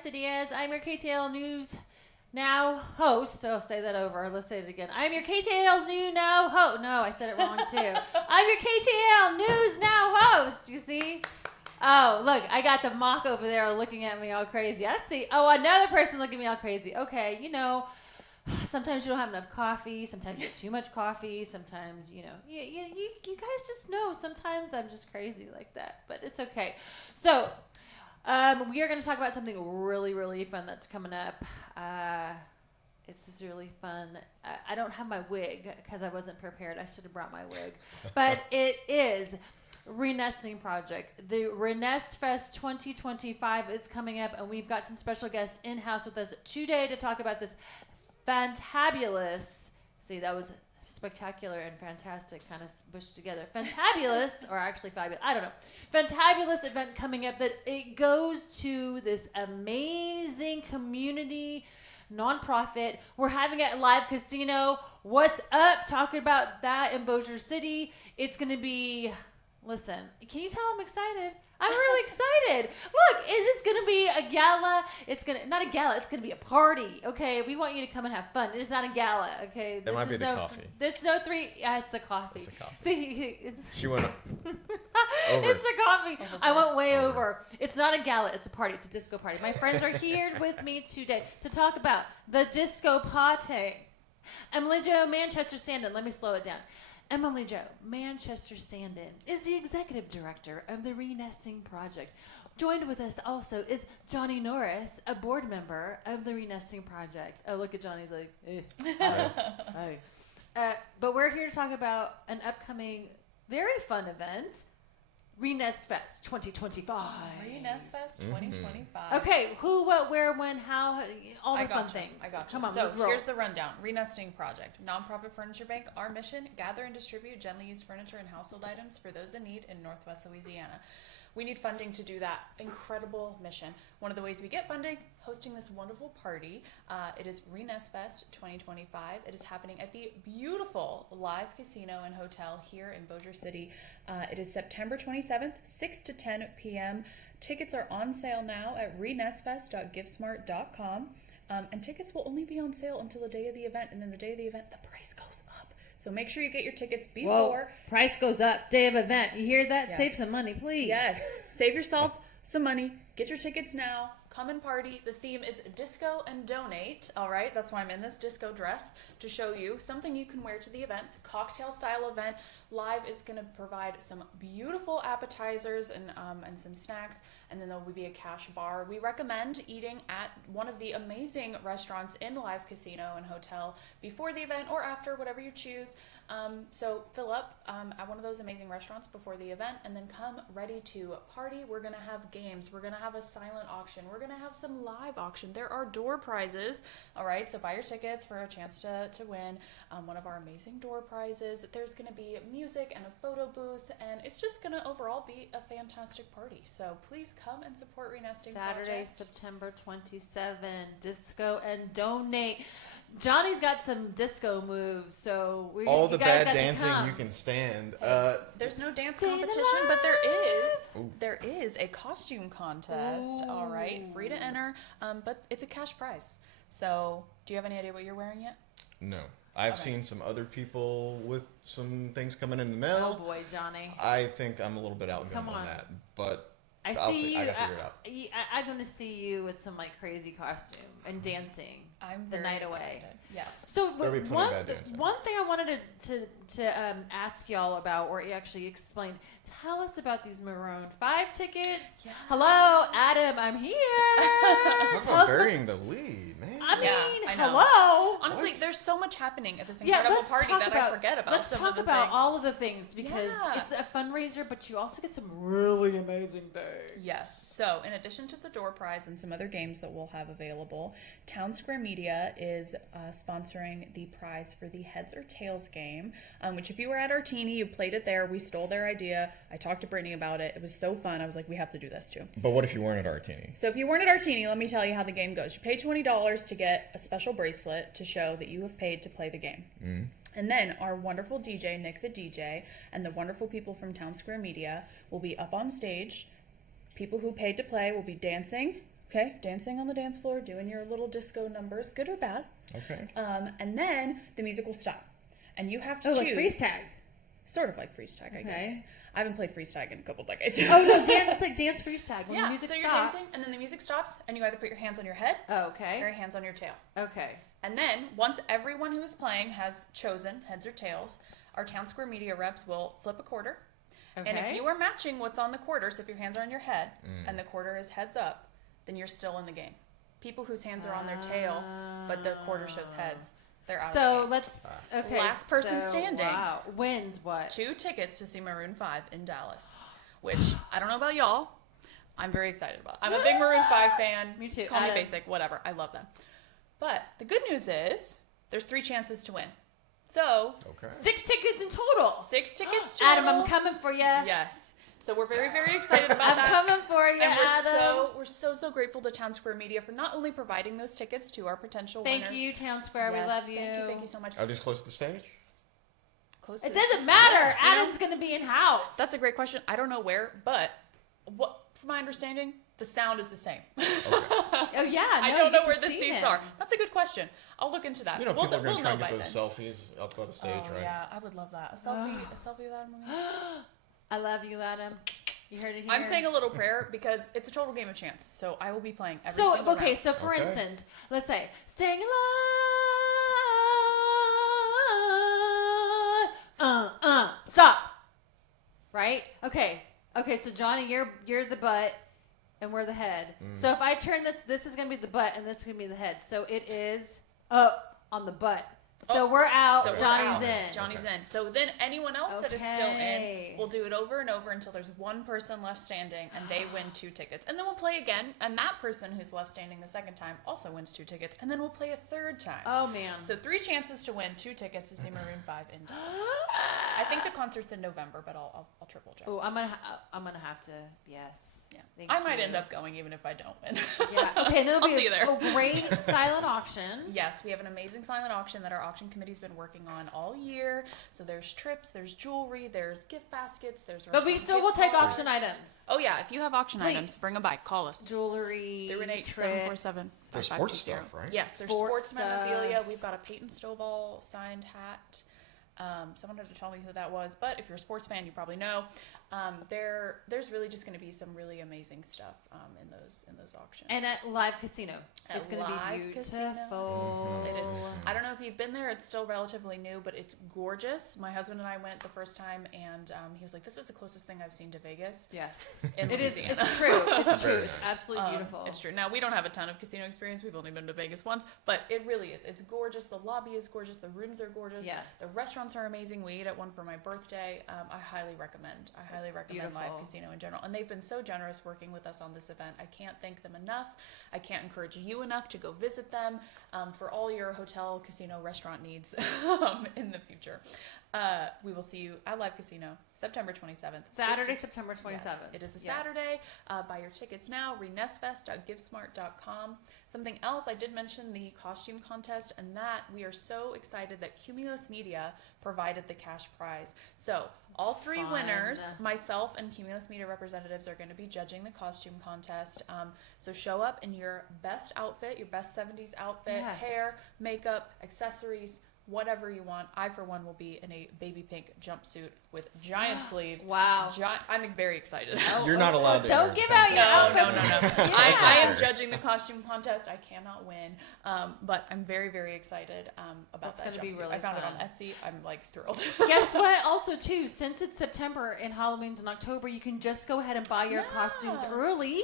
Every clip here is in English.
Marissa Diaz. I'm your KTAL News Now host. So say that over. Let's say it again. I'm your KTAL's News Now host. No, I said it wrong too. I'm your KTAL News Now host. You see? Oh, look, I got the mock over there looking at me all crazy. I see. Oh, another person looking at me all crazy. Okay, sometimes you don't have enough coffee. Sometimes you get too much coffee. Sometimes, you guys just know. Sometimes I'm just crazy like that, but it's okay. So, we are going to talk about something really, really fun that's coming up. It's just really fun. I don't have my wig because I wasn't prepared. I should have brought my wig, but it is Renesting Project. The Renest Fest 2025 is coming up, and we've got some special guests in-house with us today to talk about this fantabulous, see, that was spectacular and fantastic kind of pushed together. Fantabulous, or actually fabulous, I don't know. Fantabulous event coming up that it goes to this amazing community nonprofit. We're having it at Live Casino. What's up? Talking about that in Bossier City. It's going to be... Listen, can you tell I'm excited? I'm really excited. Look, it is going to be a gala. Not a gala. It's going to be a party. Okay, we want you to come and have fun. It is not a gala. Okay, There might be the coffee. There's no three. Yeah, it's the coffee. It's the coffee. See, She went over. It's the coffee. I went way over. It's not a gala. It's a party. It's a disco party. My friends are here with me today to talk about the disco party. Emily Jo Manchester Sandon. Let me slow it down. Emily Jo Manchester Sandon is the executive director of the Renesting Project. Joined with us also is Johnny Norris, a board member of the Renesting Project. Oh, look at Johnny's like, Hi. But we're here to talk about an upcoming, very fun event, Renest Fest 2025. Renest Fest 2025. Okay, who, what, where, when, how, all the fun things. I got you. Come on, so let's roll. here's the rundown. Renesting Project, nonprofit furniture bank. Our mission: gather and distribute gently used furniture and household items for those in need in Northwest Louisiana. We need funding to do that incredible mission. One of the ways we get funding, hosting this wonderful party. It is Renest Fest 2025. It is happening at the beautiful Live Casino and Hotel here in Bossier City. It is September 27th, 6 to 10 p.m. Tickets are on sale now at renestfest.givesmart.com. And tickets will only be on sale until the day of the event. And then the day of the event, the price goes up. So make sure you get your tickets before. Whoa, price goes up, day of event. You hear that? Yes. Save some money, please. Yes. Save yourself some money. Get your tickets now. Come and party. The theme is disco and donate. All right. That's why I'm in this disco dress to show you something you can wear to the event. It's a cocktail style event. Live is going to provide some beautiful appetizers and some snacks. And then there will be a cash bar. We recommend eating at one of the amazing restaurants in Live Casino and Hotel before the event or after, whatever you choose. So fill up at one of those amazing restaurants before the event and then come ready to party. We're going to have games. We're going to have a silent auction. We're going to have some live auction. There are door prizes. All right. So buy your tickets for a chance to win one of our amazing door prizes. There's going to be music and a photo booth, and it's just going to overall be a fantastic party. So please come and support Renesting Saturday, Project. September 27, disco and donate. Johnny's got some disco moves, so all the bad dancing you can stand. There's no dance Stand competition, alive. but there is a costume contest. Ooh. All right, free to enter, but it's a cash prize. So, do you have any idea what you're wearing yet? No. I've Okay. seen some other people with some things coming in the mail. Oh boy, Johnny. I think I'm a little bit outgunned Come on on. that, but I I'll see see. you. I gotta figure it out. I'm going to see you with some like crazy costume and dancing I'm the very night excited. away. Yes. So There'll be plenty of bad dancing. one thing I wanted to ask y'all about, or actually explain, tell us about these Maroon 5 tickets. Yeah. Hello, Adam, I'm here. Talk Tell about us burying what's- the lead, man. I mean, Yeah, I know. hello. Honestly, What? there's so much happening at this Yeah, incredible let's party talk that about. I forget about. Let's some talk of the about things. all of the things because Yeah. it's a fundraiser, but you also get some really amazing things. Yes. So, in addition to the door prize and some other games that we'll have available, Town Square Media is sponsoring the prize for the Heads or Tails game, which if you were at Artini, you played it there. We stole their idea. I talked to Brittany about it. It was so fun. I was like, we have to do this too. But what if you weren't at Artini? So if you weren't at Artini, let me tell you how the game goes. You pay $20 to get a special bracelet to show that you have paid to play the game. Mm. And then our wonderful DJ, Nick the DJ, and the wonderful people from Town Square Media will be up on stage. People who paid to play will be dancing, Okay, dancing on the dance floor, doing your little disco numbers, good or bad. Okay. And then the music will stop. And you have to choose. like freeze tag. Sort of like freeze tag, I guess. I haven't played freeze tag in a couple decades. Oh no, it's like dance freeze tag. When yeah, the music so stops. you're dancing, and then the music stops, and you either put your hands on your head Oh, or okay. your hands on your tail. Okay. And then, once everyone who is playing has chosen heads or tails, our town square media reps will flip a quarter. Okay. And if you are matching what's on the quarter, so if your hands are on your head and the quarter is heads up, then you're still in the game. People whose hands are on their tail, but the quarter shows heads, they're out So of the game. let's okay. Last person standing. Wow. Wins what? 2 tickets to see Maroon 5 in Dallas, which I don't know about y'all. I'm very excited about. I'm a big Maroon 5 fan. Me too. Call me basic, whatever. I love them. But the good news is there's 3 chances to win. So 6 tickets in total. 6 tickets total. Adam, I'm coming for you. Yes. So we're very, very excited about I'm that. coming for you, And Adam. we're so grateful to Town Square Media for not only providing those tickets to our potential winners. Thank you, Town Square. Yes, We love you. Thank you so much. Are these close to the stage? Close It to- doesn't matter. Yeah, you know, Adam's gonna be in house. that's a great question. I don't know where, but from my understanding, the sound is the same. Oh yeah. No, I don't you know get where to the see seats him. are. That's a good question. I'll look into that. You know, we'll people are going to try and know get by those then. selfies up by the stage, Oh right? yeah, I would love that. A selfie with Adam. I love you, Adam. You heard it here. I'm saying a little prayer because it's a total game of chance. So I will be playing every So single okay, round. so for Okay. instance, let's say staying alive. Stop. Right? Okay. Okay. So Johnny, you're the butt, and we're the head. So if I turn this is gonna be the butt, and this is gonna be the head. So it is up on the butt. So we're out. So we're Johnny's out. in. Johnny's in. So then anyone else that is still Okay. in, we'll do it over and over until there's one person left standing and they win 2 tickets. And then we'll play again, and that person who's left standing the second time also wins 2 tickets. And then we'll play a third time. Oh man. So 3 chances to win 2 tickets to see Maroon 5 in Dallas. I think the concert's in November, but I'll triple check. Oh, I'm gonna have to. Yes. Yeah. Thank I might you. end up going even if I don't win. Yeah. Okay. There'll I'll be see you there. a great silent auction. Yes, we have an amazing silent auction that our auction committee's been working on all year. So there's trips, there's jewelry, there's gift baskets, there's But we restaurant still gift will take cards. auction items. Oh yeah, if you have auction Please. items, bring them by. Call us. Jewelry. 318-747. For sports stuff, right? Yes, there's Sports sports memorabilia. stuff. We've got a Peyton Stovall signed hat. Someone had to tell me who that was, but if you're a sports fan, you probably know. There's really just going to be some really amazing stuff in those auctions. And at Live Casino. At It's going to Live be Casino. beautiful. It is. I don't know if you've been there. It's still relatively new, but it's gorgeous. My husband and I went the first time, and he was like, "This is the closest thing I've seen to Vegas." Yes. In It is. Louisiana. It's true. It's true. Very It's nice. absolutely beautiful. It's true. Now, we don't have a ton of casino experience. We've only been to Vegas once, but it really is. It's gorgeous. The lobby is gorgeous. The rooms are gorgeous. Yes. The restaurants are amazing. We ate at one for my birthday. I highly recommend. I highly It's recommend Live beautiful. Casino in general. And they've been so generous working with us on this event. I can't thank them enough. I can't encourage you enough to go visit them for all your hotel, casino, restaurant needs in the future. We will see you at Live Casino September 27th. Saturday, 6 September 27th. Yes, it is a Yes. Saturday. Buy your tickets now. renestfest.givesmart.com. Something else, I did mention the costume contest, and that we are so excited that Cumulus Media provided the cash prize. So all 3 Fun. winners, myself and Cumulus Media representatives, are going to be judging the costume contest. So show up in your best outfit, your best 70s outfit, Yes. hair, makeup, accessories, whatever you want. I, for one, will be in a baby pink jumpsuit with giant sleeves. Wow. I'm very excited. You're not allowed to. Don't enter give out your contest. No. Yeah. I am judging the costume contest. I cannot win, but I'm very, very excited about That's that gonna be jumpsuit. really I found it on fun. Etsy. I'm like thrilled. Guess what? Also, too, since it's September and Halloween's in October, you can just go ahead and buy your costumes early.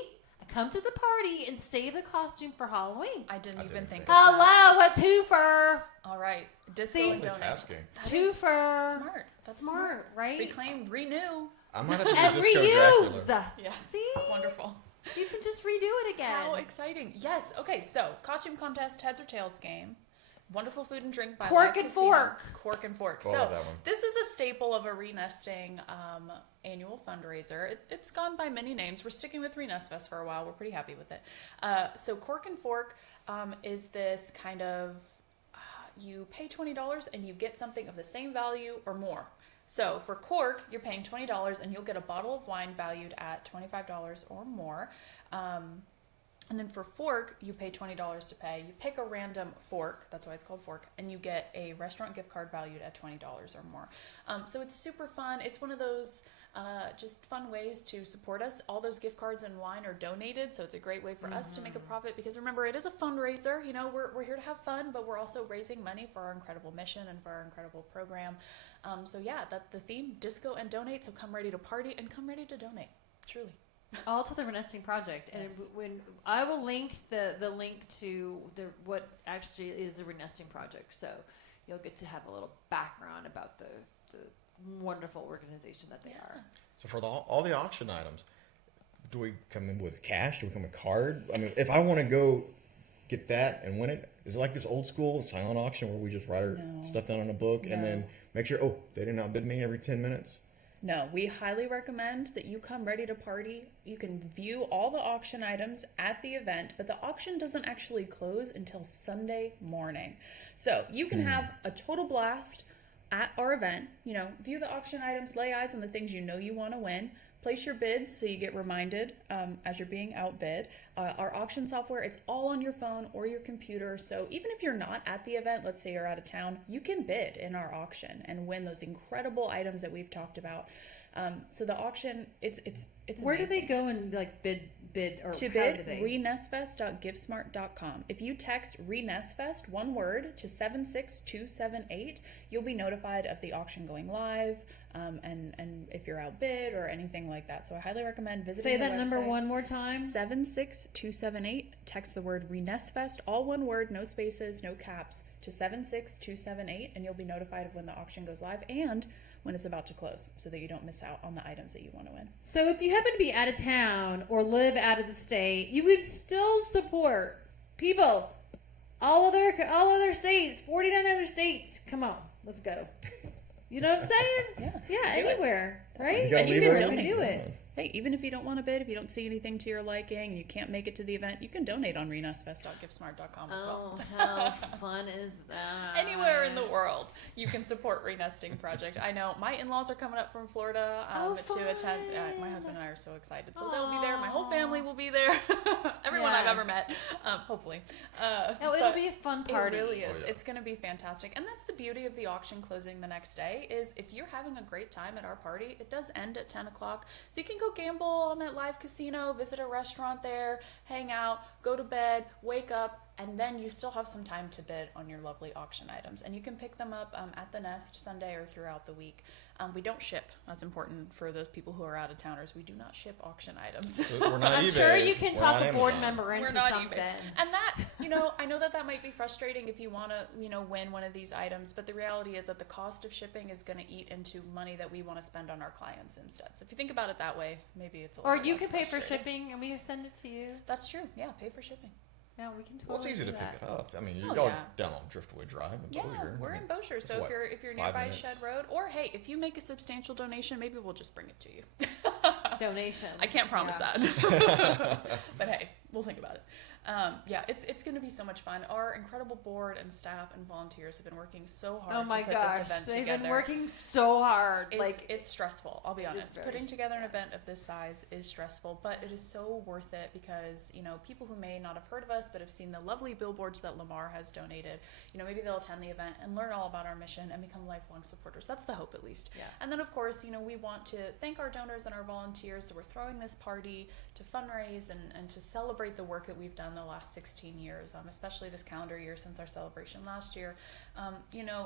Come to the party and save the costume for Halloween. I didn't even didn't think of think that. Hello, a twofer. All right, disco See? and donate. Multitasking. That is Twofer. smart. That's Smart, right? Reclaim, renew. I might have to And do Disco reuse. Dracula. Yeah. See? Wonderful. You can just redo it again. How exciting! Yes. Okay. So costume contest, heads or tails game. Wonderful food and drink by Cork Live and Casino. Fork. Cork and Fork. Oh, So that one. this is a staple of a Renesting annual fundraiser. It's gone by many names. We're sticking with Renest Fest for a while. We're pretty happy with it. So Cork and Fork is this kind of you pay $20 and you get something of the same value or more. So for cork, you're paying $20 and you'll get a bottle of wine valued at $25 or more. And then for fork, you pay $20 to pay. You pick a random fork, that's why it's called fork, and you get a restaurant gift card valued at $20 or more. So it's super fun. It's one of those just fun ways to support us. All those gift cards and wine are donated, so it's a great way for us to make a profit, because remember, it is a fundraiser. You know, we're here to have fun, but we're also raising money for our incredible mission and for our incredible program. So yeah, the theme, disco and donate, so come ready to party and come ready to donate, truly. All to the Renesting Project, and Yes. when I will link the link to what actually is the Renesting Project, so you'll get to have a little background about the wonderful organization that they are. So for all the auction items, do we come in with cash? Do we come with card? I mean, if I want to go get that and win it, is it like this old school silent auction where we just write our stuff down in a book and then make sure, they didn't outbid me every 10 minutes? No, we highly recommend that you come ready to party. You can view all the auction items at the event, but the auction doesn't actually close until Sunday morning. So you can have a total blast at our event, view the auction items, lay eyes on the things you know you want to win, place your bids so you get reminded as you're being outbid. Our auction software, it's all on your phone or your computer. So even if you're not at the event, let's say you're out of town, you can bid in our auction and win those incredible items that we've talked about. So the auction, it's Where amazing. do they go and bid or To how bid, do they? renestfest.givesmart.com. If you text Renest Fest, one word, to 76278, you'll be notified of the auction going live, and if you're outbid or anything like that. So I highly recommend visiting Say the that number website. one more time. 76278. Text the word Renest Fest, all one word, no spaces, no caps, to 76278, and you'll be notified of when the auction goes live and when it's about to close, so that you don't miss out on the items that you want to win. So if you happen to be out of town or live out of the state, you would still support people. All other states, 49 other states. Come on, let's go. You know what I'm saying? Yeah, Do it. anywhere, right? You gotta And you leave can early? donate. Do it. Hey, even if you don't want to bid, if you don't see anything to your liking, and you can't make it to the event, you can donate on renestfest.givesmart.com as well. Oh, how fun is that? Anywhere in the world, you can support Renesting Project. I know my in-laws are coming up from Florida to attend. My husband and I are so excited. So they'll be there. My whole family will be there. Everyone I've ever met, hopefully. No, it'll be a fun party. It really is. Oh, yeah. It's going to be fantastic. And that's the beauty of the auction closing the next day, is if you're having a great time at our party, it does end at 10 o'clock. So you can go gamble at Live Casino, visit a restaurant there, hang out, go to bed, wake up, and then you still have some time to bid on your lovely auction items. And you can pick them up at the Nest Sunday or throughout the week. We don't ship. That's important for those people who are out of towners. We do not ship auction items. We're not I'm eBay. sure you can We're talk not a board Amazon. member into We're not something. eBay. And that, I know that might be frustrating if you want to, win one of these items, but the reality is that the cost of shipping is going to eat into money that we want to spend on our clients instead. So if you think about it that way, maybe it's a little Or you less can pay for frustrating. shipping and we send it to you. That's true. Yeah, pay for shipping. Yeah, we can totally Well, it's easy do to that. pick it up. I mean, Oh, y'all yeah. down on Driftway Drive in Yeah, Bossier. we're I mean, in Bossier, so it's what, if you're 5 nearby minutes? Shed Road, or hey, if you make a substantial donation, maybe we'll just bring it to you. Donation. I can't promise Yeah. that, but hey, we'll think about it. It's going to be so much fun. Our incredible board and staff and volunteers have been working so hard Oh my to put gosh, this event they've together. been working so hard. It's stressful, I'll be It is honest. very Putting together an event yes. of this size is stressful, but it is so worth it because, people who may not have heard of us but have seen the lovely billboards that Lamar has donated, maybe they'll attend the event and learn all about our mission and become lifelong supporters. That's the hope, at least. Yes. And then, of course, we want to thank our donors and our volunteers. So we're throwing this party to fundraise and to celebrate the work that we've done the last 16 years, especially this calendar year since our celebration last year.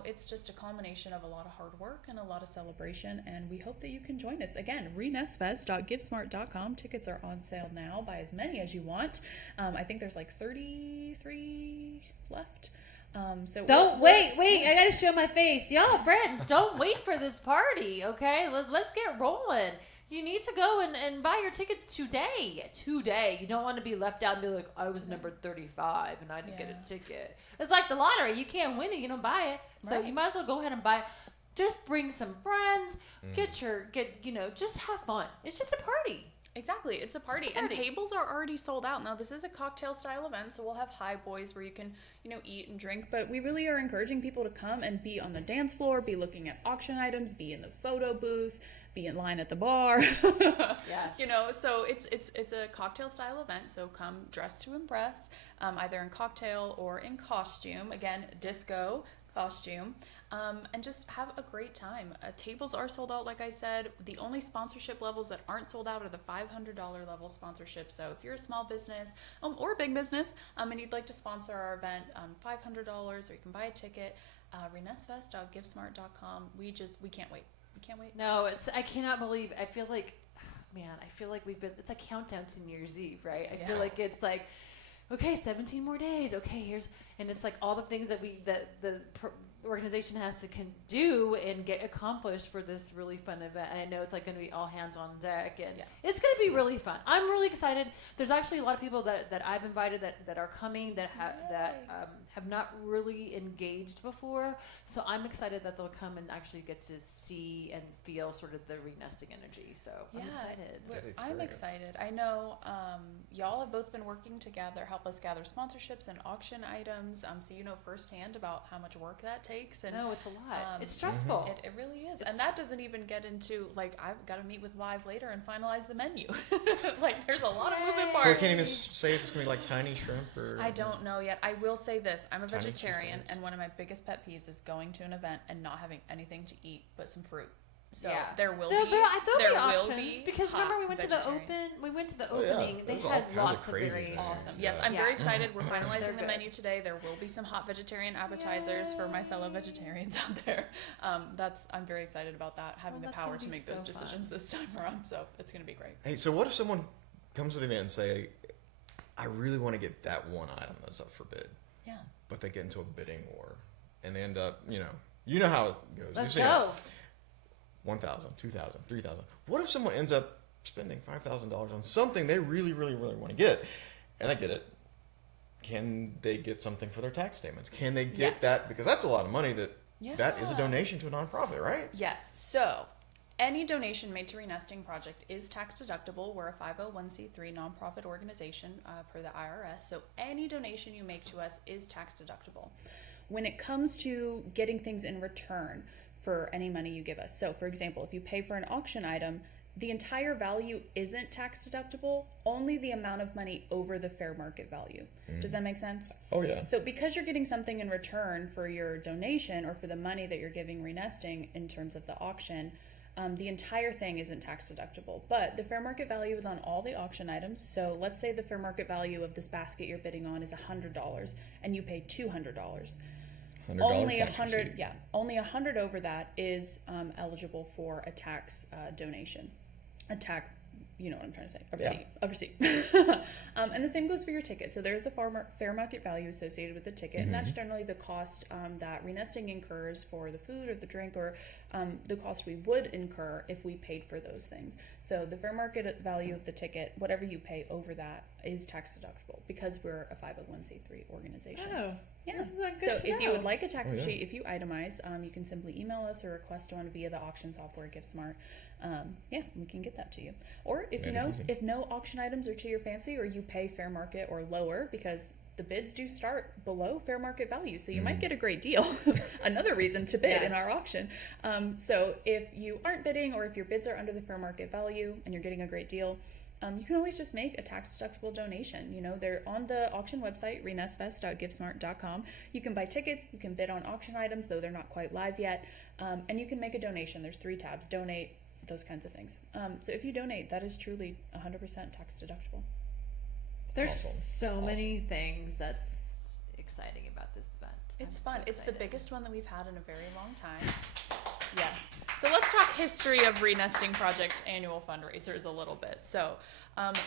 It's just a culmination of a lot of hard work and a lot of celebration, and we hope that you can join us. Again, renestfest.givesmart.com. Tickets are on sale now. Buy as many as you want. I think there's like 33 left. Don't wait. I gotta show my face, y'all. Friends, don't wait for this party. Okay, let's get rolling. You need to go and buy your tickets today. You don't want to be left out and be like, I was number 35 and I didn't get a ticket. It's like the lottery. You can't win it. You don't buy it. So Right. you might as well go ahead and buy it. Just bring some friends. Just have fun. It's just a party. Exactly. It's a party. And tables are already sold out. Now, this is a cocktail style event, so we'll have high boys where you can, eat and drink. But we really are encouraging people to come and be on the dance floor, be looking at auction items, be in the photo booth, be in line at the bar. Yes. So it's a cocktail style event. So come dressed to impress, either in cocktail or in costume. Again, disco costume. And just have a great time. Tables are sold out, like I said. The only sponsorship levels that aren't sold out are the $500 level sponsorship. So if you're a small business or a big business and you'd like to sponsor our event, $500, or you can buy a ticket, renestfest.givesmart.com. We can't wait. We can't wait. No, I cannot believe, I feel like it's a countdown to New Year's Eve, right? I feel like it's like, okay, 17 more days. Okay, and it's like all the things that the organization has to do and get accomplished for this really fun event. And I know it's like going to be all hands on deck, and it's going to be really fun. I'm really excited. There's actually a lot of people that I've invited that are coming that have not really engaged before. So I'm excited that they'll come and actually get to see and feel sort of the Renesting energy. So I'm excited. I'm excited. I know y'all have both been working together, help us gather sponsorships and auction items. So you know firsthand about how much work that takes. And no, it's a lot. It's stressful. It really is. And that doesn't even get into, like, I've got to meet with Live later and finalize the menu. Like, there's a lot of moving parts. So we can't even say if it's going to be like tiny shrimp or... I don't know yet. I will say this. I'm a vegetarian, and one of my biggest pet peeves is going to an event and not having anything to eat but some fruit. So there will be options, because remember we went to the opening. They had lots of variations. Awesome. Yes, I'm very excited. We're finalizing the menu today. There will be some hot vegetarian appetizers for my fellow vegetarians out there. I'm very excited about that, having the power to make those decisions this time around. So it's going to be great. Hey, so what if someone comes to the event and say, I really want to get that one item that's up for bid. Yeah. But they get into a bidding war and they end up, you know how it goes. Let's go. 1,000, 2,000, 3,000. What if someone ends up spending $5,000 on something they really, really, really want to get, and I get it? Can they get something for their tax statements? Can they get that? Because that's a lot of money. That is a donation to a nonprofit, right? Yes. So any donation made to Renesting Project is tax deductible. We're a 501c3 nonprofit organization per the IRS. So any donation you make to us is tax deductible. When it comes to getting things in return for any money you give us. So for example, if you pay for an auction item, the entire value isn't tax deductible, only the amount of money over the fair market value. Does that make sense? Oh yeah. So because you're getting something in return for your donation or for the money that you're giving Renesting in terms of the auction, the entire thing isn't tax deductible. But the fair market value is on all the auction items. So let's say the fair market value of this basket you're bidding on is $100 and you pay $200. Only $100 over that is eligible for a tax donation, a tax. You know what I'm trying to say? A receipt. And the same goes for your ticket. So there's a fair market value associated with the ticket, and that's generally the cost that Renesting incurs for the food or the drink, or the cost we would incur if we paid for those things. So the fair market value of the ticket, whatever you pay over that, is tax deductible because we're a 501c3 organization. Oh. Yeah. So if you would like a tax sheet, if you itemize, you can simply email us or request one via the auction software GiveSmart. We can get that to you. Or if no auction items are to your fancy, or you pay fair market or lower, because the bids do start below fair market value, so you might get a great deal. Another reason to bid in our auction. So if you aren't bidding, or if your bids are under the fair market value and you're getting a great deal, you can always just make a tax-deductible donation. They're on the auction website, renestfest.givesmart.com. You can buy tickets, you can bid on auction items, though they're not quite live yet, and you can make a donation. There's 3 tabs: donate, those kinds of things. So if you donate, that is truly 100% tax-deductible. There's so many things that's exciting about this event. It's fun. It's the biggest one that we've had in a very long time. Yes. So let's talk history of Renesting Project annual fundraisers a little bit. So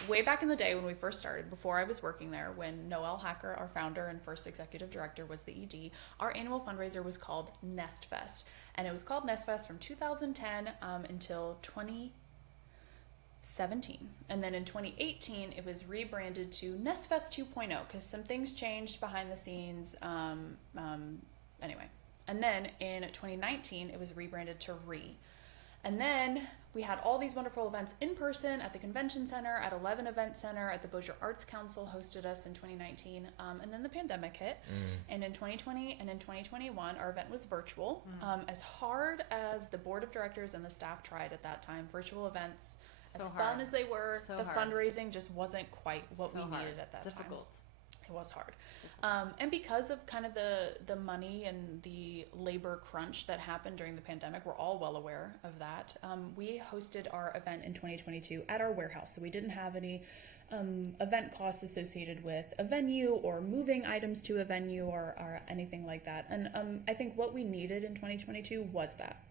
way back in the day when we first started, before I was working there, when Noel Hacker, our founder and first executive director, was the ED, our annual fundraiser was called Renest Fest. And it was called Renest Fest from 2010 until 2017. And then in 2018, it was rebranded to Renest Fest 2.0 because some things changed behind the scenes. Anyway. And then in 2019, it was rebranded to And then We had all these wonderful events in person at the Convention Center, at 11 Event Center, at the Bossier Arts Council hosted us in 2019. And then the pandemic hit. And in 2020 and in 2021, our event was virtual. As hard as the board of directors and the staff tried at that time, virtual events, as fun as they were, the fundraising just wasn't quite what we needed at that time. It was hard. And because of kind of the money and the labor crunch that happened during the pandemic, we're all well aware of that. We hosted our event in 2022 at our warehouse. So we didn't have any event costs associated with a venue or moving items to a venue or anything like that. And I think what we needed in 2022 was that.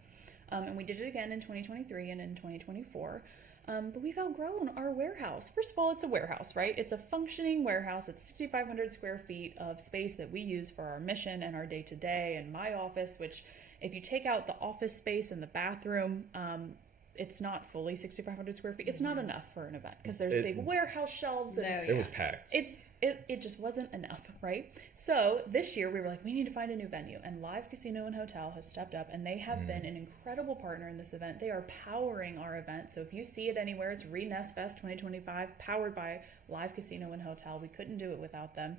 And we did it again in 2023 and in 2024. But we've outgrown our warehouse. First of all, it's a warehouse, right? It's a functioning warehouse. It's 6,500 square feet of space that we use for our mission and our day-to-day. And my office, which if you take out the office space and the bathroom, it's not fully 6,500 square feet. It's not enough for an event because there's big warehouse shelves. And it was packed. It just wasn't enough, right? So this year we were like, we need to find a new venue. And Live Casino and Hotel has stepped up, and they have been an incredible partner in this event. They are powering our event. So if you see it anywhere, it's Renest Fest 2025, powered by Live Casino and Hotel. We couldn't do it without them.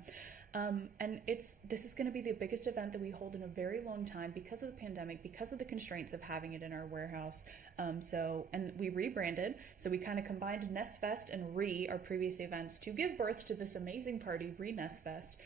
And this is going to be the biggest event that we hold in a very long time because of the pandemic, because of the constraints of having it in our warehouse. And we rebranded. So we kind of combined Nest Fest and our previous events to give birth to this amazing party, Renest Fest.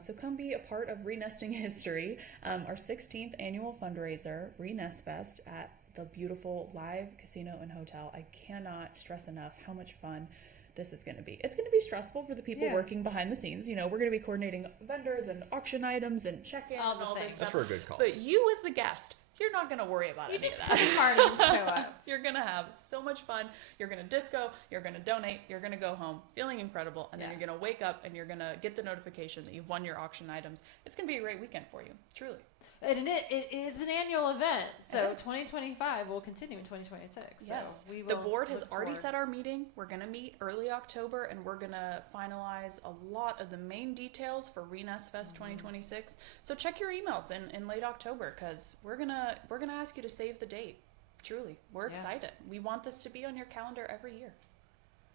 So come be a part of Renesting history. Our 16th annual fundraiser, Renest Fest, at the beautiful Live Casino and Hotel. I cannot stress enough how much fun this is going to be. It's going to be stressful for the people working behind the scenes. You know, we're going to be coordinating vendors and auction items and check-in and all this stuff. That's for a good cause. But you as the guest, you're not going to worry about any of that. You just come party and show up. You're going to have so much fun. You're going to disco. You're going to donate. You're going to go home feeling incredible. And then you're going to wake up and you're going to get the notification that you've won your auction items. It's going to be a great weekend for you. Truly. And it is an annual event, so 2025 will continue in 2026. Yes. So the board has already set our meeting. We're going to meet early October, and we're going to finalize a lot of the main details for Renest Fest 2026. So check your emails in late October, because we're gonna ask you to save the date. Truly, we're excited. We want this to be on your calendar every year.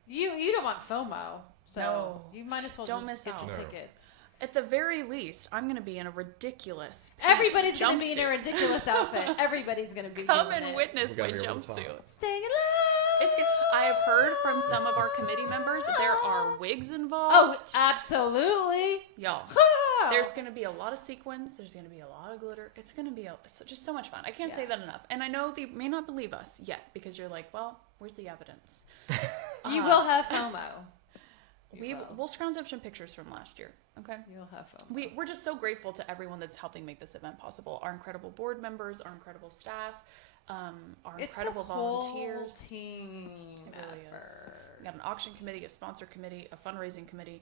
You don't want FOMO, so you might as well don't just miss get out. your tickets. At the very least, I'm going to be in a ridiculous Everybody's going to jumpsuit. be in a ridiculous outfit. Everybody's going to be Come doing and it. witness my jumpsuit. Staying alive. I have heard from some of our committee members that there are wigs Oh, involved. absolutely. Y'all, there's going to be a lot of sequins. There's going to be a lot of glitter. It's going to be just so much fun. I can't say that enough. And I know they may not believe us yet because you're like, well, where's the evidence? You will have FOMO. We'll scrounge up some pictures from last year. Okay. You'll have FOMO. We're just so grateful to everyone that's helping make this event possible. Our incredible board members, our incredible staff, our incredible volunteers. Whole team effort. We've got an auction committee, a sponsor committee, a fundraising committee.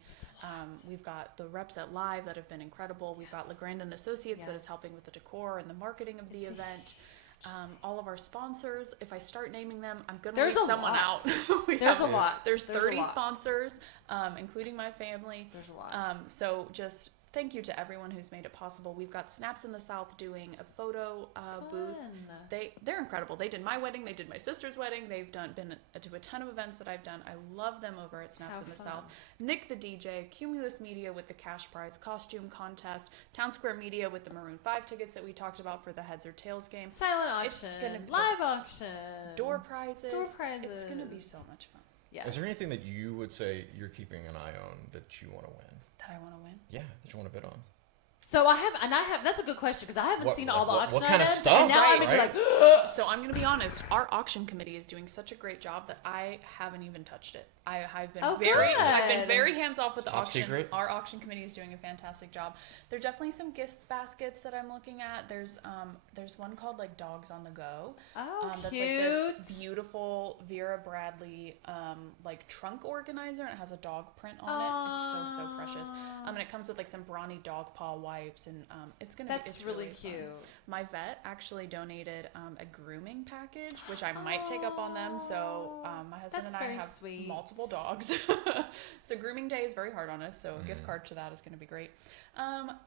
We've got the reps at Live that have been incredible. We've got LeGrand and Associates that is helping with the decor and the marketing of the event. All of our sponsors, if I start naming them, I'm going to leave someone out. There's a lot. There's 30 sponsors, including my family. There's a lot. So just thank you to everyone who's made it possible. We've got Snaps in the South doing a photo booth. They're incredible. They did my wedding. They did my sister's wedding. They've been to a ton of events that I've done. I love them over at Snaps in the South. Nick the DJ, Cumulus Media with the cash prize costume contest, Town Square Media with the Maroon 5 tickets that we talked about for the Heads or Tails game. Silent auction. Live auction. Door prizes. It's going to be so much fun. Yes. Is there anything that you would say you're keeping an eye on that you want to win? That I want to win? Yeah, that you want to bid on. So I have. That's a good question because I haven't seen all the auction what kind of items, stuff? and now I'm gonna be like, So I'm going to be honest. Our auction committee is doing such a great job that I haven't even touched it. I've been very hands off with the auction. Secret. Our auction committee is doing a fantastic job. There are definitely some gift baskets that I'm looking at. There's one called like Dogs on the Go. Oh, that's cute. like this beautiful Vera Bradley like trunk organizer, and it has a dog print on it. It's so precious. And it comes with like some brawny dog paw wipes, and it's That's really cute. fun. My vet actually donated a grooming package, which I might take up on them. So my husband That's and I very have sweet. multiple dogs. So grooming day is very hard on us. So a gift card to that is going to be great.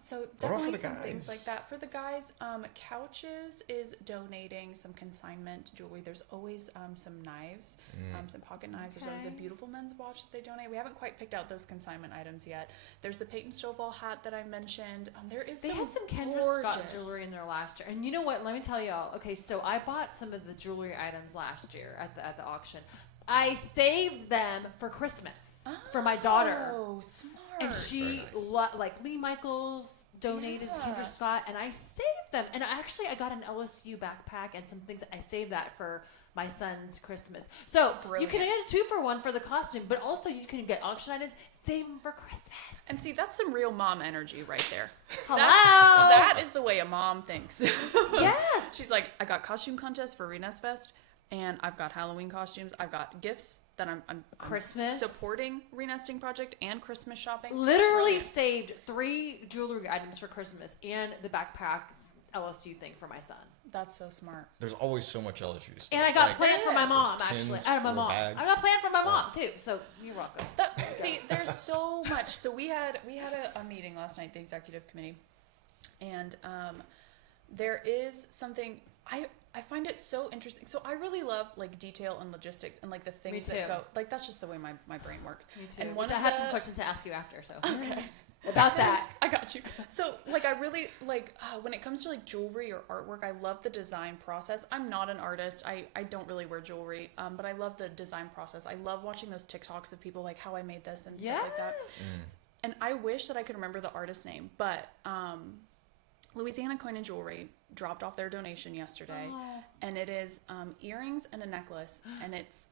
So definitely some things like that. For the guys, Couches is donating some consignment jewelry. There's always some knives, some pocket knives. There's always a beautiful men's watch that they donate. We haven't quite picked out those consignment items yet. There's the Peyton Stovall hat that I mentioned. They had some Kendra Scott jewelry in there last year. And you know what? Let me tell y'all. Okay, so I bought some of the jewelry items last year at the auction. I saved them for Christmas for my daughter. Oh, smart. And she, like Lee Michaels donated to Kendra Scott, and I saved them. And actually, I got an LSU backpack and some things. I saved that for my son's Christmas. So you can get a 2-for-1 for the costume, but also you can get auction items, save them for Christmas. And see, that's some real mom energy right there. Hello. That is the way a mom thinks. Yes. She's like, I got costume contests for Renest Fest, and I've got Halloween costumes. I've got gifts that I'm Christmas supporting Renesting Project and Christmas shopping. Literally saved 3 jewelry items for Christmas and the backpacks LSU thing for my son. That's so smart. There's always so much LSU stuff. And I got planned for my mom, actually. Tins, Out of my mom. bags. I got planned for my mom, too. So you're welcome. See, there's so much. So we had a meeting last night, the executive committee, and there is something I find it so interesting. So I really love like detail and logistics and like the things that go like that's just the way my brain works. Me too. And I have some questions to ask you after. So okay. About that. I got you. So like I really like when it comes to like jewelry or artwork, I love the design process. I'm not an artist. I don't really wear jewelry, but I love the design process. I love watching those TikToks of people like how I made this and stuff like that. And I wish that I could remember the artist name, but Louisiana Coin and Jewelry dropped off their donation yesterday, and it is earrings and a necklace, and it's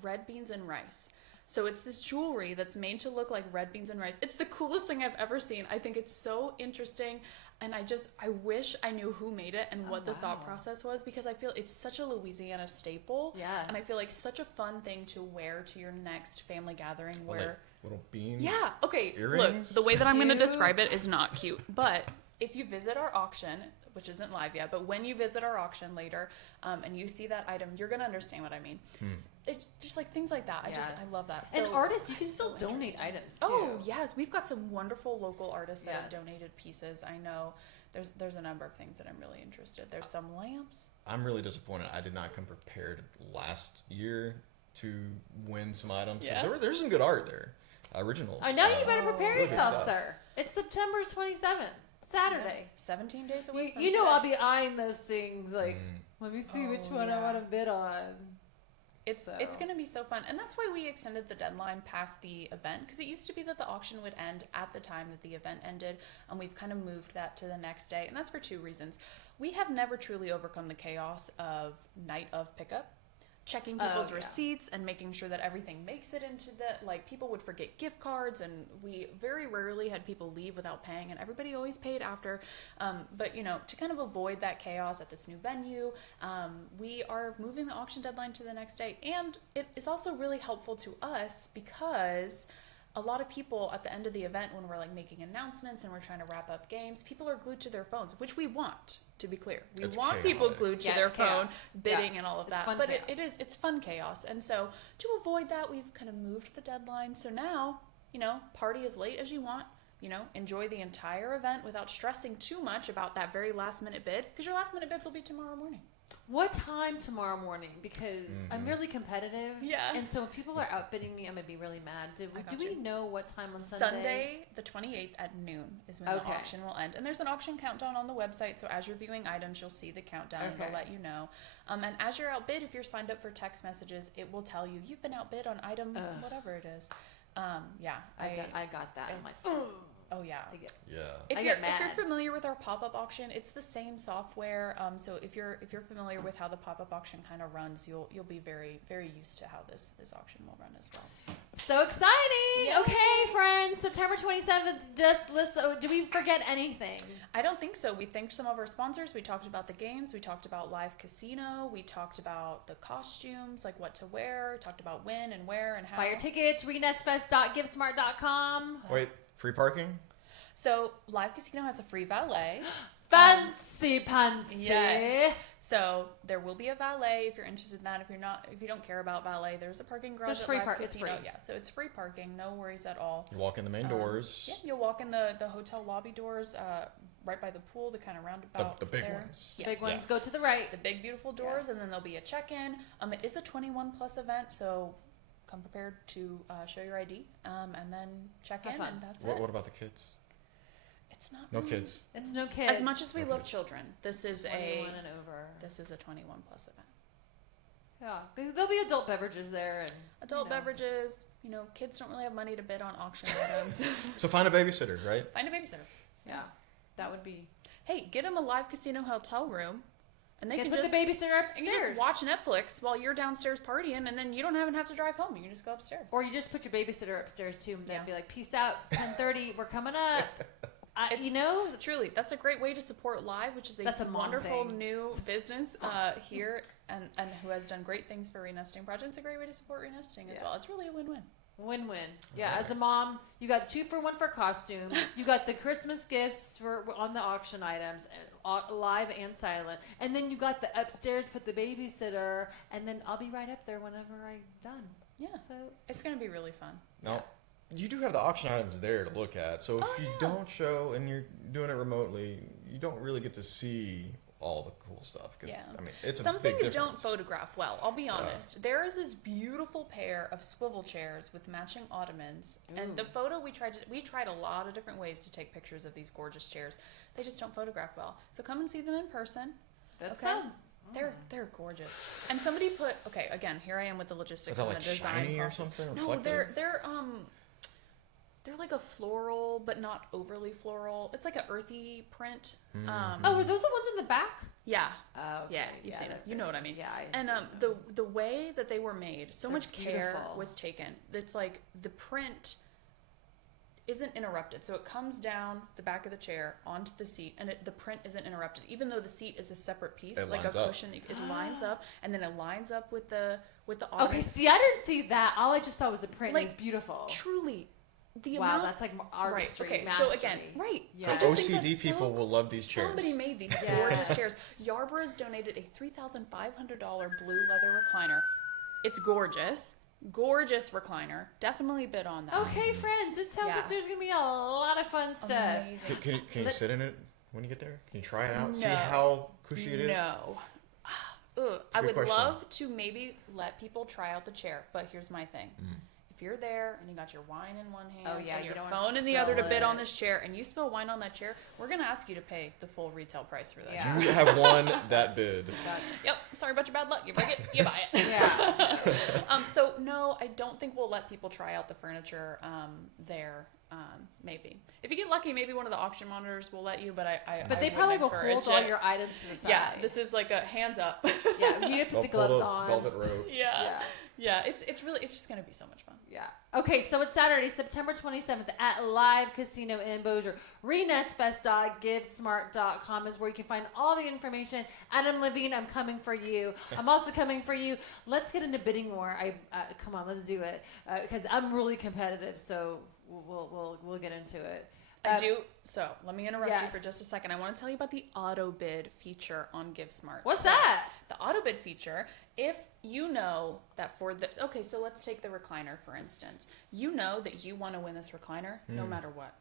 red beans and rice. So it's this jewelry that's made to look like red beans and rice. It's the coolest thing I've ever seen. I think it's so interesting, and I wish I knew who made it and what the thought process was, because I feel it's such a Louisiana staple. Yes. And I feel like such a fun thing to wear to your next family gathering where... Little bean. Yeah, okay, earrings? look, the way that I'm going to describe it is not cute, but if you visit our auction, which isn't live yet, but when you visit our auction later, and you see that item, you're gonna understand what I mean. It's just like things like that. I love that. So, and artists, you can still donate items too. Oh yes, we've got some wonderful local artists that have donated pieces. I know there's a number of things that I'm really interested. There's some lamps. I'm really disappointed. I did not come prepared last year to win some items. Yeah. There's some good art there. Originals. I know you better prepare really good yourself, stuff. sir. It's September 27th. Saturday. 17 days away. You know I'll be eyeing those things like, let me see which one I want to bid on. It's going to be so fun. And that's why we extended the deadline past the event, because it used to be that the auction would end at the time that the event ended, and we've kind of moved that to the next day. And that's for 2 reasons. We have never truly overcome the chaos of night of pickup. Checking people's receipts and making sure that everything makes it into the, like, people would forget gift cards, and we very rarely had people leave without paying, and everybody always paid after. But, you know, to kind of avoid that chaos at this new venue, we are moving the auction deadline to the next day. And it is also really helpful to us because a lot of people at the end of the event, when we're like making announcements and we're trying to wrap up games, people are glued to their phones, which we want, to be clear. We want people glued to their phone, bidding and all of that. But it's fun chaos. And so to avoid that, we've kind of moved the deadline. So now, you know, party as late as you want. You know, enjoy the entire event without stressing too much about that very last minute bid, because your last minute bids will be tomorrow morning. What time tomorrow morning? Because I'm really competitive. Yeah. And so if people are outbidding me, I'm going to be really mad. Do we know what time on Sunday? Sunday, the 28th at noon is when the auction will end. And there's an auction countdown on the website, so as you're viewing items, you'll see the countdown. And it'll let you know. And as you're outbid, if you're signed up for text messages, it will tell you, you've been outbid on item whatever it is. I got that. I'm like, oh yeah. If you're familiar with our pop-up auction, it's the same software. So if you're familiar with how the pop-up auction kind of runs, you'll be very, very used to how this auction will run as well. So exciting! Yay. Okay, friends, September 27th. Do we forget anything? I don't think so. We thanked some of our sponsors. We talked about the games. We talked about live casino. We talked about the costumes, like what to wear. Talked about when and where and how. Buy your tickets. RenestFest.givesmart.com. Wait, free parking? So Live Casino has a free valet. Fancy pantsy. Yes. So there will be a valet if you're interested in that. If you don't care about valet, there's a parking garage. There's at free Live park. It's Casino. free. Yeah, so it's free parking. No worries at all. You walk in the main doors. Yeah, you'll walk in the hotel lobby doors, right by the pool, the kind of roundabout. The big there. ones. Yes. Big ones go to the right. The big beautiful doors, Yes. and then there'll be a check-in. It is a 21+ event, so come prepared to show your ID, and then check Have in, fun. and that's What it. about the kids? It's not No really- kids. It's no kids. As much as we love children, this is 21 and over. This is a 21+ event. Yeah, there'll be adult beverages there and Adult beverages, kids don't really have money to bid on auction items. So find a babysitter, right? Find a babysitter. Yeah, that would be. Hey, get them a Live Casino hotel room, and they You can put just the babysitter you upstairs. can just watch Netflix while you're downstairs partying, and then you don't even have to drive home. You can just go upstairs. Or you just put your babysitter upstairs too, and then Yeah. be like, "Peace out, 10:30, we're coming up." Truly, that's a great way to support Live, which is That's a mom wonderful thing. new business here, and who has done great things for Renesting Project. It's a great way to support Renesting as well. It's really a win-win. Win-win. Yeah, as a mom, you got 2 for 1 for costume. You got the Christmas gifts on the auction items, live and silent, and then you got the upstairs. Put the babysitter, and then I'll be right up there whenever I'm done. Yeah, So it's gonna be really fun. Now, you do have the auction items there to look at. So if you don't show and you're doing it remotely, you don't really get to see all the cool stuff. Because it's a Some big things don't difference. photograph well. I'll be honest. There is this beautiful pair of swivel chairs with matching ottomans, and the photo we tried a lot of different ways to take pictures of these gorgeous chairs. They just don't photograph well. So come and see them in person. that Okay. sounds. They're gorgeous. And somebody put again, here I am with the logistics Are and they the like design shiny or process. something? No, Reflective? they're like a floral, but not overly floral. It's like an earthy print. Oh, were those the ones in the back? Yeah. Oh, okay. Yeah, you've seen they're it. You know what I mean. Yeah. And the way that they were made, so They're much care beautiful. was taken. It's like the print isn't interrupted. So it comes down the back of the chair onto the seat, and the print isn't interrupted. Even though the seat is a separate piece, It like a lines up. cushion, it lines up, and then it lines up with the Okay, ottoman. see, I didn't see that. All I just saw was the print. Like, It was beautiful. Truly, the Wow, amount. that's like artistry. Right. Okay. Mastery. So again, right. Yeah. So I just think OCD that's people so will love these chairs. Somebody made these Yes. gorgeous chairs. Yarbrough's donated a $3,500 blue leather recliner. It's gorgeous. Gorgeous recliner. Definitely bid on that. Okay, friends, it sounds Yeah. like there's gonna be a lot of fun stuff. Amazing. Can you Let- sit in it when you get there? Can you try it out? See No. how cushy it is? No. Ugh. a I good would question. love to maybe let people try out the chair, but here's my thing. If you're there and you got your wine in one hand Oh, yeah, and you your don't wanna phone in the other to spill bid on it. this chair, and you spill wine on that chair, we're going to ask you to pay the full retail price for that Yeah. chair. You have won that bid. Yep. Sorry about your bad luck. You break it, you buy it. Yeah. So no, I don't think we'll let people try out the furniture there. Maybe if you get lucky, maybe one of the auction monitors will let you. But But I they probably will wouldn't hold encourage all it. your items to the side. Yeah, this is like a hands up. Yeah, you need to put the They'll pull gloves the on. velvet rope. Yeah. It's just gonna be so much fun. Yeah. Okay, so it's Saturday, September 27th at Live Casino in Bossier. RenestFest.givesmart.com is where you can find all the information. Adam Levine, I'm coming for you. I'm also coming for you. Let's get into bidding war. Come on, let's do it because I'm really competitive. So we'll get into it. I do. So let me interrupt you yes. for just a second. I want to tell you about the auto bid feature on GiveSmart. What's So, that? The auto bid feature. If you know that so let's take the recliner for instance. You know that you want to win this recliner no matter what.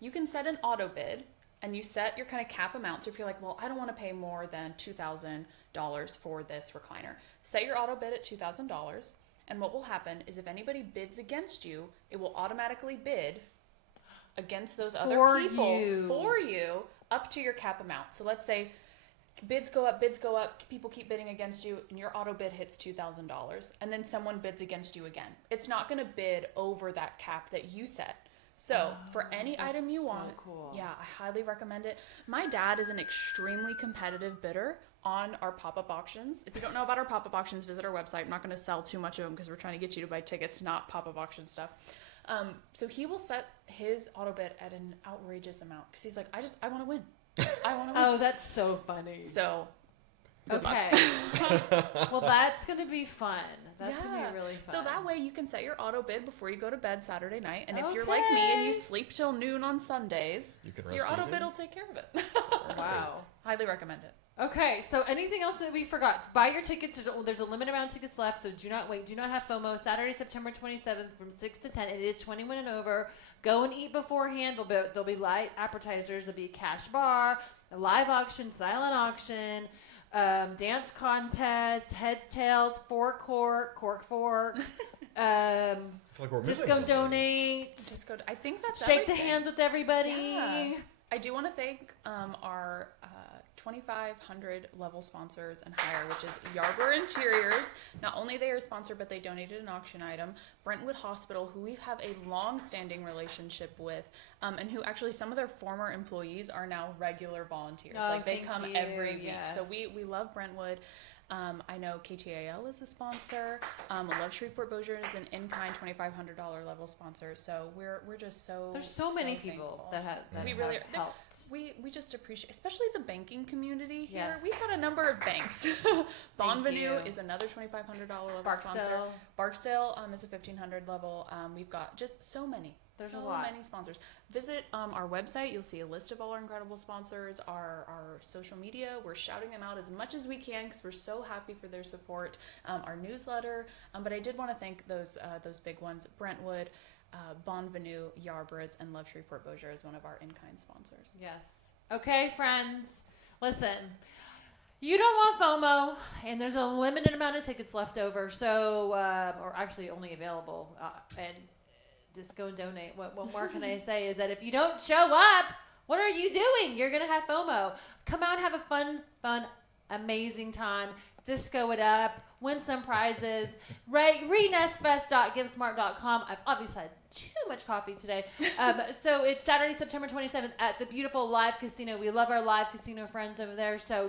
You can set an auto bid and you set your kind of cap amount. So if you're like, well, I don't want to pay more than $2,000 for this recliner, set your auto bid at $2,000. And what will happen is if anybody bids against you, it will automatically bid against those other people for you up to your cap amount. So let's say bids go up, people keep bidding against you, and your auto bid hits $2,000, and then someone bids against you again. It's not going to bid over that cap that you set. So for any item you want, cool. yeah, I highly recommend it. My dad is an extremely competitive bidder on our pop-up auctions. If you don't know about our pop-up auctions, visit our website. I'm not going to sell too much of them because we're trying to get you to buy tickets, not pop-up auction stuff. So he will set his auto bid at an outrageous amount because he's like, I want to win. I want to win. Oh, that's so funny. So, good luck. Okay. Well, that's going to be fun. That's going to be really fun. So that way you can set your auto bid before you go to bed Saturday night. And if you're like me and you sleep till noon on Sundays, your auto bid will take care of it. Wow. Highly recommend it. Okay, so anything else that we forgot? Buy your tickets. There's a limited amount of tickets left, so do not wait. Do not have FOMO. Saturday, September 27th from 6 to 10. It is 21 and over. Go and eat beforehand. There'll be light appetizers. There'll be a cash bar, a live auction, silent auction, dance contest, heads, tails, fork, cork, fork. I feel like we're missing Disco something. donate. I think that's Shake everything. the hands with everybody. Yeah. I do want to thank our 2,500 level sponsors and higher, which is Yarborough Interiors. Not only they are a sponsor, but they donated an auction item. Brentwood Hospital, who we have a long-standing relationship with, and who actually some of their former employees are now regular volunteers. They come every week. Yes. So we love Brentwood. I know KTAL is a sponsor. Love Shreveport Bossier is an in-kind $2,500 level sponsor. So we're just so There's so many thankful. people that have helped. We just appreciate, especially the banking community here. Yes. We've got a number of banks. Bonvenue is another $2,500 level sponsor. Barksdale is a $1,500 level. We've got just so many. There's so a lot. many sponsors. Visit our website. You'll see a list of all our incredible sponsors, our social media. We're shouting them out as much as we can because we're so happy for their support. Our newsletter. But I did want to thank those big ones: Brentwood, Bonvenue, Yarbrough's, and Love Shreveport Bossier as one of our in-kind sponsors. Yes. Okay, friends. Listen. You don't want FOMO, and there's a limited amount of tickets left over. So, or actually only available, and. Just go and donate. What more can I say is that if you don't show up, what are you doing? You're going to have FOMO. Come out and have a fun, amazing time. Disco it up. Win some prizes. RenestFest.givesmart.com. I've obviously had too much coffee today. So it's Saturday, September 27th at the beautiful Live Casino. We love our Live Casino friends over there. So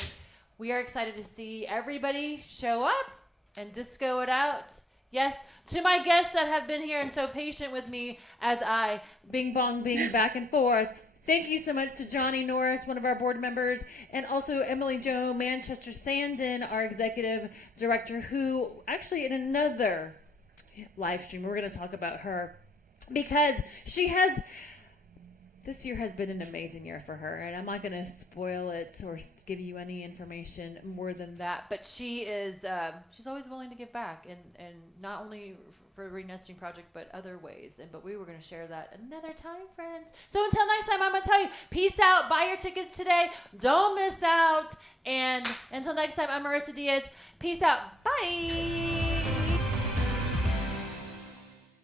we are excited to see everybody show up and disco it out. Yes, to my guests that have been here and so patient with me as I bing bong bing back and forth. Thank you so much to Johnny Norris, one of our board members, and also Emily Jo Manchester Sandin, our executive director, who actually in another live stream, we're going to talk about her because this year has been an amazing year for her, and I'm not going to spoil it or give you any information more than that, but she's always willing to give back, and not only for the Renesting Project, but other ways, but we were going to share that another time, friends. So until next time, I'm going to tell you, peace out, buy your tickets today, don't miss out, and until next time, I'm Marissa Diaz, peace out, bye!